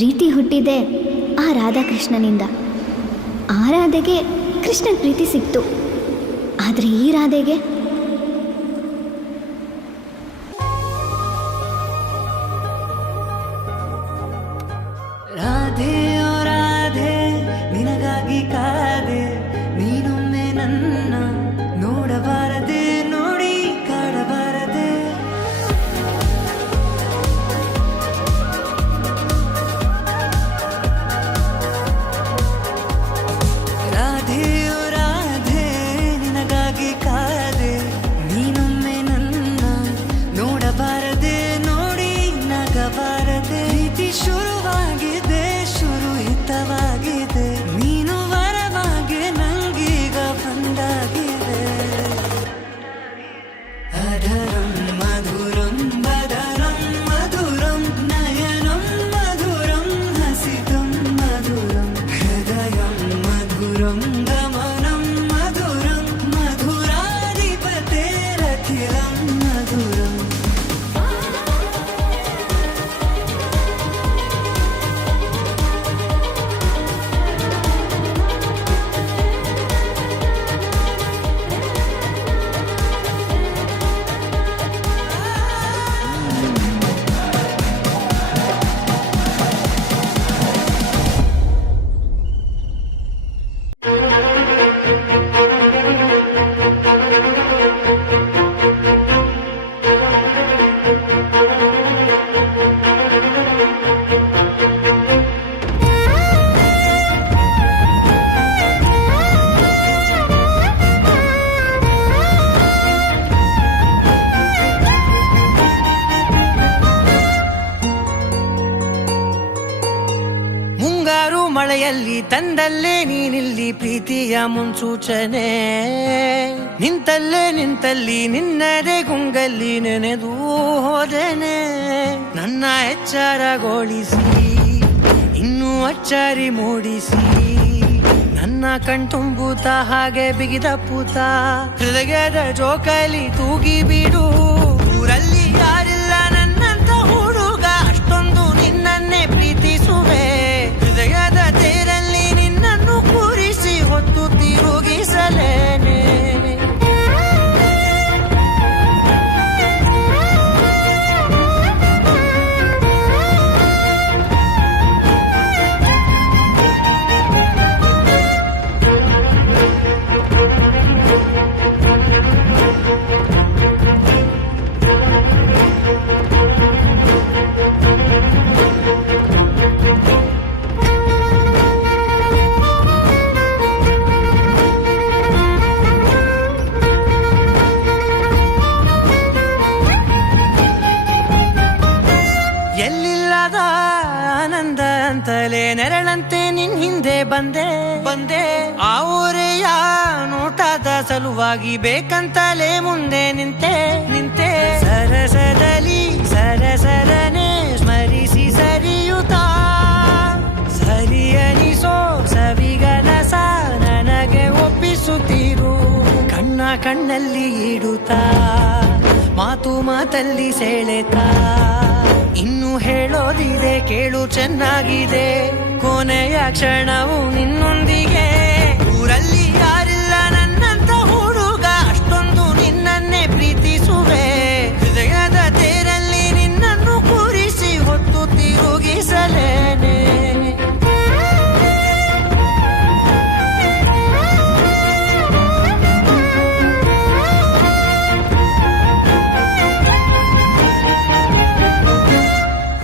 ಪ್ರೀತಿ ಹುಟ್ಟಿದೆ ಆ ರಾಧಾಕೃಷ್ಣನಿಂದ. ಆ ರಾಧೆಗೆ ಕೃಷ್ಣನ ಪ್ರೀತಿ ಸಿಕ್ತು, ಆದರೆ ಈ ರಾಧೆಗೆ ರಾಧೆ ಓ ರಾಧೆ ನಿನಗಾಗಿ ಕಾದೆ, ನೀನೊಮ್ಮೆ ನನ್ನ ನೋಡಬಾರದೆ, ನೋಡಿ ಕಾಡಬಾರದೆ. ರಾಧೆ ಓ ರಾಧೆ ನಿನಗಾಗಿ ಕಾದೆ, ನೀನೊಮ್ಮೆ ನನ್ನ ನೋಡಬಾರದೆ, ನೋಡಿ ನಗಬಾರದೆ. ಪ್ರೀತಿ ಶುರುವಾಗಿದೆ, ಶುರು ಹಿತವಾಗಿದೆ, ನೀನು ವರವಾಗಿ ನಂಗೀಗ ಬಂದಾಗಿದೆ. ಅಧರಂ ಮಧುರಂ ಬದರಂ ಮಧುರಂ ನಯನಂ ಮಧುರಂ ಹಸಿತಂ ಮಧುರಂ ಹೃದಯಂ ಮಧುರಂ ಗಮನಂ ಮಧುರಂ ಮಧುರಾಧಿಪತೇರಖಿಲಂ ಮಧುರಂ. ಮುಂಗಾರು ಮಳೆಯಲ್ಲಿ ತಂದಲ್ಲೇ ನೀನಿಲ್ಲಿ ಪ್ರೀತಿಯ ಮುನ್ಸೂಚನೆ, ನಿಂತಲ್ಲೇ ನಿಂತಲ್ಲಿ ನಿನ್ನದೇ ಗುಂಗಲ್ಲಿ ನೆನೆದು ಹೋದನೆ. ನನ್ನ ಎಚ್ಚರಗೊಳಿಸಿ ಇನ್ನೂ ಅಚ್ಚರಿ ಮೂಡಿಸಿ, ನನ್ನ ಕಣ್ತುಂಬುತ್ತ ಹಾಗೆ ಬಿಗಿದ ಪೂತ ಹೃದಯದ ಜೋಕಾಲಿ ತೂಗಿ ಬಿಡು. ಊರಲ್ಲಿ ಯಾರಿಲ್ಲ ನನ್ನಂತ ಹುಡುಗ, ಅಷ್ಟೊಂದು ನಿನ್ನನ್ನೇ ಪ್ರೀತಿಸುವೆ. ಹೃದಯದ ತೇರಲ್ಲಿ ನಿನ್ನನ್ನು ಕೂರಿಸಿ ಹೊತ್ತು ತಿರುಗಿಸಲೇನೆ. ಎಲ್ಲಿಲ್ಲದ ಆನಂದ ಅಂತಲೇ ನೆರಳಂತೆ ನಿನ್ ಹಿಂದೆ ಬಂದೆ ಬಂದೆ. ಆ ಊರೆಯ ನೋಟದ ಸಲುವಾಗಿ ಬೇಕಂತಲೇ ಮುಂದೆ ನಿಂತೆ ನಿಂತೆ. ಸರಸದಲ್ಲಿ ಸರಸರನೆ ಸ್ಮರಿಸಿ ಸರಿಯುತ್ತ, ಸರಿಯನಿಸೋ ಸವಿಗನಸ ನನಗೆ ಒಪ್ಪಿಸುತ್ತೀರು. ಕಣ್ಣ ಕಣ್ಣಲ್ಲಿ ಇಡುತ್ತಾ, ಮಾತು ಮಾತಲ್ಲಿ ಸೆಳೆತಾ, ಇನ್ನು ಹೇಳೋದಿದೆ ಕೇಳು ಚೆನ್ನಾಗಿದೆ, ಕೊನೆಯ ಕ್ಷಣವು ನಿನ್ನೊಂದಿಗೆ. ಊರಲ್ಲಿ ಯಾರಿಲ್ಲ ನನ್ನಂತ ಹುಡುಗ, ಅಷ್ಟೊಂದು ನಿನ್ನನ್ನೇ ಪ್ರೀತಿಸುವೆ. ಹೃದಯದ ತೇರಲ್ಲಿ ನಿನ್ನನ್ನು ಕೂರಿಸಿ ಹೊತ್ತು ತಿರುಗಿಸಲೇನೆ.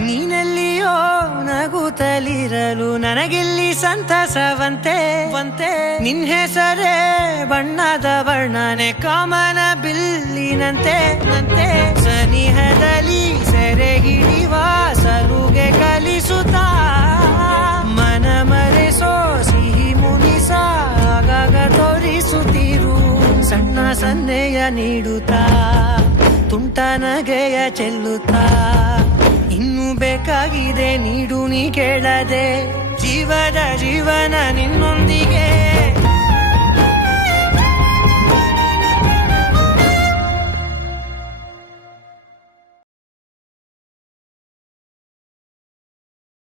ನೀನೆಲ್ಲಿಯೋ ನಗುತ್ತಲಿರಲು ನನಗಿಲ್ಲಿ ಸಂತಸವಂತೆ ವಂತೆ. ನಿನ್ ಹೆಸರೇ ಬಣ್ಣದ ವರ್ಣನೆ ಕಾಮನ ಬಿಲ್ಲಿನಂತೆ ನಂತೆ. ಸನಿಹದಲ್ಲಿ ಸೆರೆ ಹಿಡಿವ ಸಲುಗೆ ಕಲಿಸುತ್ತಾ, ಮನ ಮರೆಸೋ ಸಿಹಿ ಮುನಿಸ ಆಗಾಗ ತೋರಿಸುತ್ತೀರು. ಸಣ್ಣ ಸನ್ನೆಯ ನೀಡುತ್ತಾ, ತುಂಟ ನಗೆಯ ಚೆಲ್ಲುತ್ತಾ, ಇನ್ನು ಬೇಕಾಗಿದೆ ನೀಡು ನೀ ಕೇಳದೆ. ಜೀವದ ಜೀವನ ನಿನ್ನೊಂದಿಗೆ.